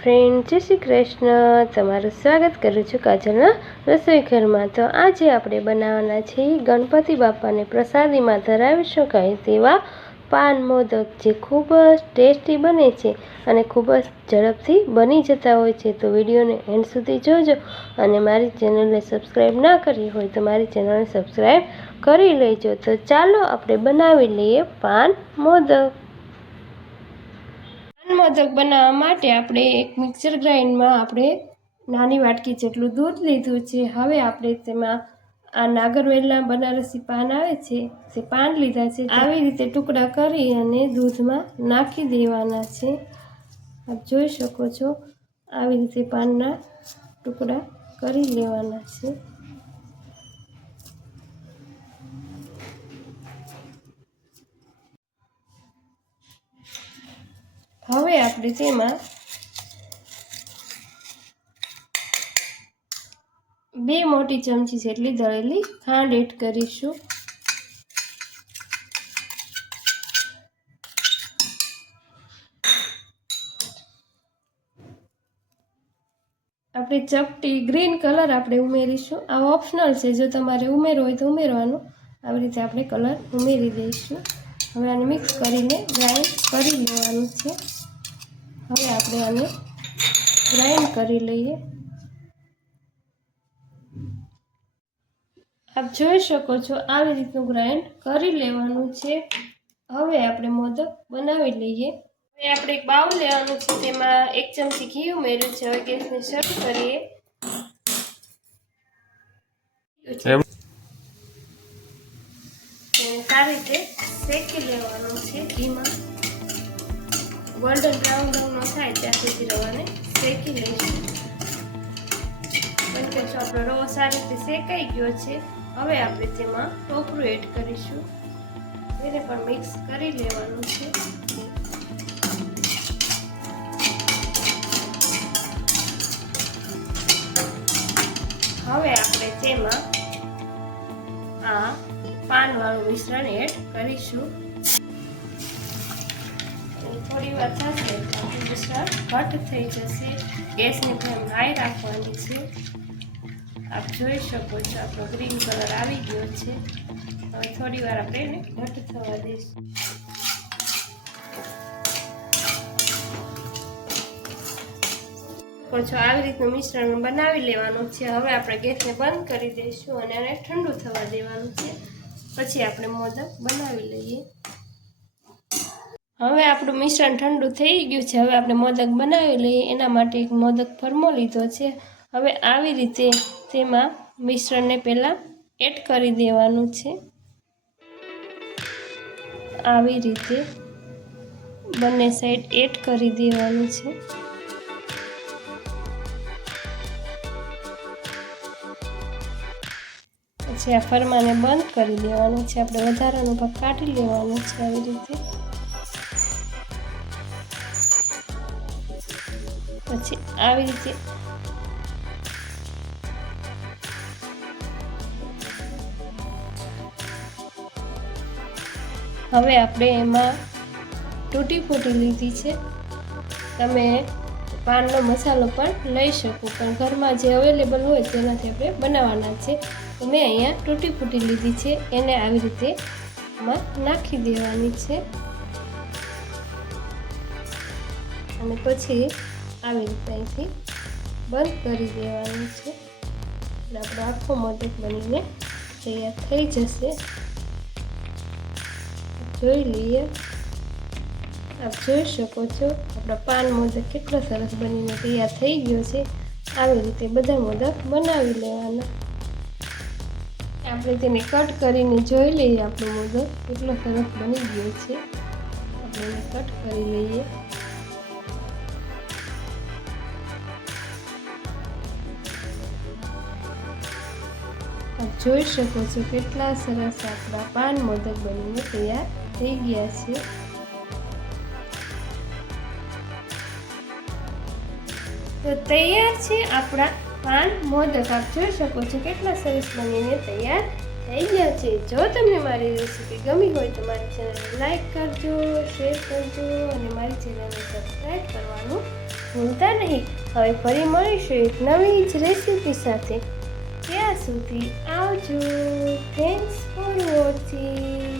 Friend, જય શ્રી કૃષ્ણ. તમારું સ્વાગત કરું છું કાજલના રસોઈ ઘરમાં. તો આજે આપણે બનાવવાના છે ગણપતિ બાપાને પ્રસાદીમાં ધરાવી શકાય તેવા પાન મોદક જે ખૂબ જ ટેસ્ટી બને છે અને ખૂબ જ ઝડપથી બની જતા હોય છે. તો વિડીયોને એન્ડ સુધી જોજો અને મારી ચેનલને સબસ્ક્રાઈબ ના કરી હોય તો મારી ચેનલને સબસ્ક્રાઈબ કરી લેજો. તો ચાલો આપણે બનાવી લઈએ પાન મોદક. મોદક બનાવવા માટે આપણે એક મિક્સર ગ્રાઇન્ડમાં આપણે નાની વાટકી જેટલું દૂધ લીધું છે. હવે આપણે તેમાં આ નાગરવેલના બનારસી પાન આવે છે, તે પાન લીધા છે. આવી રીતે ટુકડા કરી અને દૂધમાં નાખી દેવાના છે. આપ જોઈ શકો છો, આવી રીતે પાનના ટુકડા કરી લેવાના છે. હવે આપણે તેમાં બે મોટી ચમચી જેટલી દળેલી ખાંડ એડ કરીશું. આપણે ચપટી ગ્રીન કલર આપણે ઉમેરીશું. આ ઓપ્શનલ છે, જો તમારે ઉમેરવો હોય તો ઉમેરવાનું. આવી રીતે આપણે કલર ઉમેરી દઈશું. હવે આને મિક્સ કરીને ગ્રાઇન્ડ કરી લેવાનું છે. હવે આપણે આને ગ્રાઇન્ડ કરી લઈએ. આપ જોઈ શકો છો આવી રીતનું ગ્રાઇન્ડ કરી લેવાનું છે. હવે આપણે મોદક બનાવી લઈએ. હવે આપણે એક બાઉલ લેવાનું છે તેમાં એક ચમચી ઘી ઉમેર્યું છે. હવે ગેસને શરૂ કરીએ. સારી રીતે શેકી લેવાનું છે ઘીમાં. ગોલ્ડન બ્રાઉન બ્રાઉન થાય ત્યાં સુધી રવાને શેકી લઈશું. કારણ કે આપણો રવો સારી રીતે શેકાઈ ગયો છે, હવે આપણે તેમાં ટોપરું એડ કરીશું. એને પણ મિક્સ કરી લેવાનું છે. હવે આપણે તેમાં આ પાનવાળું મિશ્રણ એડ કરીશું. વાર થશે મિશ્રણ ઘટ થઈ જશે. ગેસની ફ્લેમ હાઈ રાખવાની છે. આપ જોઈ શકો છો, આપણો ગ્રીન કલર આવી ગયો છે. હવે થોડી વાર આપણે એને ઘટ થવા દઈશું. છો આવી રીતનું મિશ્રણ બનાવી લેવાનું છે. હવે આપણે ગેસને બંધ કરી દઈશું અને એને ઠંડુ થવા દેવાનું છે. પછી આપણે મોદક બનાવી લઈએ. હવે આપણું મિશ્રણ ઠંડુ થઈ ગયું છે. હવે આપણે મોદક બનાવી લઈએ. એના માટે એક મોદક ફરમો લીધો છે. હવે આવી રીતે તેમાં મિશ્રણને પહેલાં એડ કરી દેવાનું છે. આવી રીતે બંને સાઈડ એડ કરી દેવાનું છે. પછી આ ફરમાને બંધ કરી દેવાનું છે. આપણે વધારાનો ભાગ કાઢી લેવાનું છે આવી રીતે. પછી આવી રીતે. હવે આપણે એમાં તૂટી ફૂટી લીધી છે. તમે પાનનો મસાલો પણ લઈ શકો, પણ ઘરમાં જે અવેલેબલ હોય તેનાથી આપણે બનાવવાના છે. મેં અહીંયા તૂટી ફૂટી લીધી છે, એને આવી રીતે માં નાખી દેવાની છે. અને પછી આવી રીતે અહીંથી બંધ કરી દેવાનું છે. એટલે આપણો આખો મોદક બનીને તૈયાર થઈ જશે. જોઈ લઈએ. આપ જોઈ શકો છો, આપણો પાન મોદક કેટલો સરસ બનીને તૈયાર થઈ ગયો છે. આવી રીતે બધા મોદક બનાવી લેવાના. આપણે તેને કટ કરીને જોઈ લઈએ, આપણો મોદક કેટલો સરસ બની ગયો છે. આપણે કટ કરી લઈએ. આપ જોઈ શકો છો કેટલા સરસ આપણા પાન મોદક બનીને તૈયાર થઈ ગયા છે. તો તૈયાર છે આપણા પાન મોદક. આપ જોઈ શકો છો કેટલા સરસ બનીને તૈયાર થઈ ગયા છે. જો તમને મારી રેસીપી ગમી હોય તો મારી ચેનલને લાઈક કરજો, શેર કરજો અને મારી ચેનલને સબસ્ક્રાઈબ કરવાનું ભૂલતા નહીં. હવે ફરી મળીશું એક નવી જ રેસીપી સાથે. ત્યાં સુધી આવજો. Thanks for watching